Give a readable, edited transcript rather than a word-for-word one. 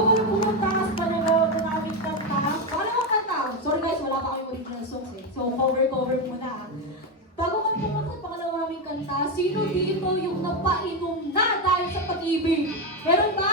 ko pumunta sa panonood ng aming kanta, pangalawang kanta, sorry guys, wala pa kami original songs eh. So cover muna ah. Bago kami pumunta sa pangalawang aming kanta, sino dito yung napainom na dahil sa pag-ibig? Meron ba?